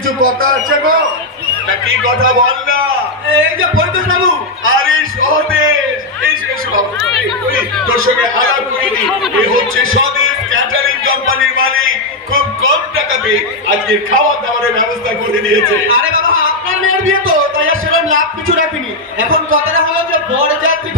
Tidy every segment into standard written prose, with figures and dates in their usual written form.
কিছু কথা আছে গো। তা কি কথা বল না। এই যে পরিতোষ বাবু, আরে স্বদেশ, এসো বাবু, তোর সঙ্গে আলাপ করিনি। এ হচ্ছে স্বদেশ ক্যাটারিং কোম্পানির মালিক। খুব কম টাকাতে আজকে খাওয়া দাওয়ারের ব্যবস্থা করে দিয়েছে। আরে বাবা আপনার মেয়ের বিয়ে তো, তাই আর সেরকম লাভ কিছু রাখিনি। এখন কথাটা হলো যে বরযাত্রী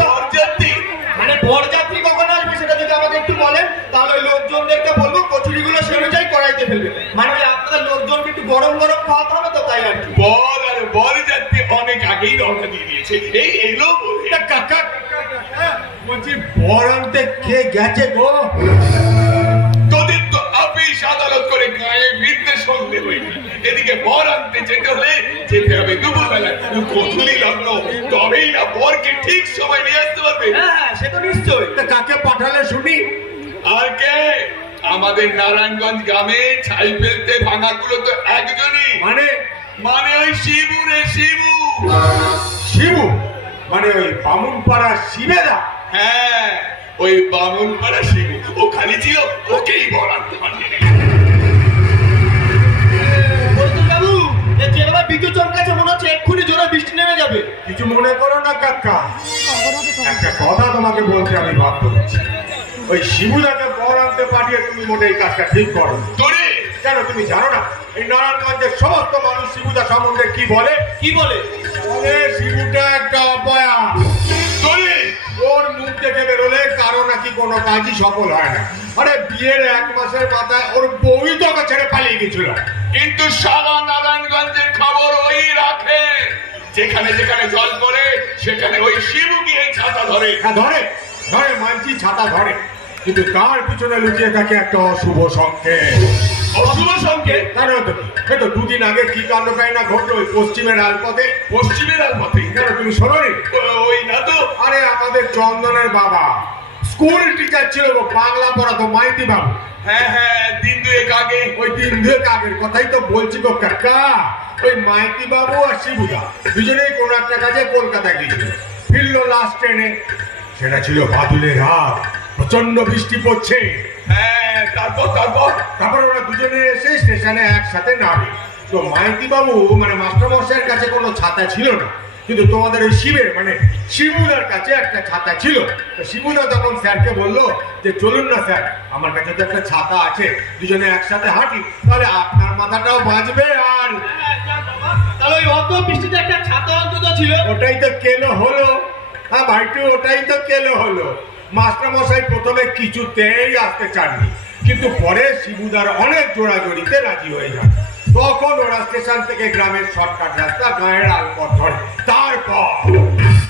মানে বরযাত্রী কখন আসবে সেটা যদি আমাকে একটু বলেন, তাহলে ওই লোকজনদেরকে বলবো কচুরিগুলো সে অনুযায়ী করাইতে ফেলবে। মানে ওই আপনাদের লোকজনকে একটু গরম গরম খাওয়াতে হবে তো, তাই আর কি। বরযাত্রী অনেক আগেই রওনা দিয়ে দিয়েছে। এই এলো বলে। কাকা বলছি বর আনতে কে গেছে গো? তোদের তো অফিস আদালত করে গায়ে ফিরতে সন্ধে হয়নি। এদিকে বর আনতে যেতে হলে যেতে হবে দুপুরবেলা গোধূলি লগ্ন, তবেই না বরকে ঠিক সময় নিয়ে আসতে পারবে। হ্যাঁ সে তো নিশ্চয়ই। তা কাকে পাঠালে শুনি? আর কে? আমাদের নারায়ণগঞ্জ গ্রামে ছাই ফেলতে ভাঙাগুলো তো একজনই, মানে ওই শিবু রে, শিবু। শিবু? মানে ওই বামুনপাড়া শিবেদা? হ্যাঁ, ওই বামুনপাড়া শিবু। ও খালি ছিল, ওকেই বর আনতে পারবে। পরিতোষ বাবু, এই যেভাবে বিদ্যুৎ চমকাচ্ছে মনে হচ্ছে এক্ষুনি জোরে বৃষ্টি নেমে যাবে। কিছু মনে করো না কাকা, একটা কথা তোমাকে বলতে আমি বাধ্য হচ্ছি। ওই শিবুদাকে বর আনতে পাঠিয়ে তুমি মোটে এই কাজটা ঠিক করো। তোরে কেন তুমি জানো না এই নারায়ণগঞ্জের সমস্ত মানুষ শিবুদা সম্বন্ধে কি বলে? কি বলে? বলে শিবুটা একটা অপয়া। তোরে ওর মুখ থেকে বেরোলে কারো নাকি কোনো কাজই সফল হয় না। আরে বিয়ের 1 মাসের মাথায় ওর বউই তো ওকে ছেড়ে পালিয়ে গেছিল। কিন্তু সারা নারায়ণগঞ্জের খবর ওই রাখে। যেখানে যেখানে জল পড়ে সেখানে ওই শিবু গিয়ে ছাতা ধরে। হ্যাঁ ধরে ধরে, মানছি ছাতা ধরে, কিন্তু তার পিছনে লুকিয়ে থাকে একটা অশুভ সংকেত। অশুভ সংকেত? কারণ তো এই তো 2 দিন আগে কি কাণ্ড কাহিনা ঘটলো ওই পশ্চিমের আলপথে। পশ্চিমের আলপথে? কেন তুমি শোনোনি? ওই না তো। আরে আমাদের চন্দনের বাবা স্কুল টিচার ছিল, বাংলা পড়াতো, মাইতি বাবু। হ্যাঁ হ্যাঁ, দিন 2 আগে। ওই 3 দিন আগের কথাই তো বলছি গো কাকা। ওই মাইতি বাবু আর শিবুদা দুজনেই কোনো একটা কাজে কলকাতা গিয়েছিল। ফিরলো লাস্ট ট্রেনে। সেটা ছিল বাদুলের রাত, প্রচন্ড বৃষ্টি পড়ছে। হ্যাঁ, তারপর ওরা দুজনে এসে স্টেশনে একসাথে নামে। তো মাইতি বাবু মানে মাস্টারমশাইয়ের কাছে কোনো ছাতা ছিল না, কিন্তু তোমাদের ওই শিবের মানে শিবুদার কাছে একটা ছাতা ছিল। তো শিবুদা তখন স্যারকে বললো যে চলুন না স্যার, আমার কাছে তো একটা ছাতা আছে, দুজনে একসাথে হাঁটি, তাহলে আপনার মাথাটাও বাঁচবে। আর তাহলে ওই অত বৃষ্টিতে একটা ছাতা অন্তত ছিল। ওটাই তো কেলো হলো। হ্যাঁ ভাইটু, ওটাই তো কেলো হলো। মাস্টারমশাই প্রথমে কিছুতেই আসতে চাননি, কিন্তু পরে শিবুদার অনেক জোড়াজড়িতে রাজি হয়ে যান। তখন ওরা স্টেশন থেকে গ্রামের শর্টকাট রাস্তা গায়ের আলপথ ধরে।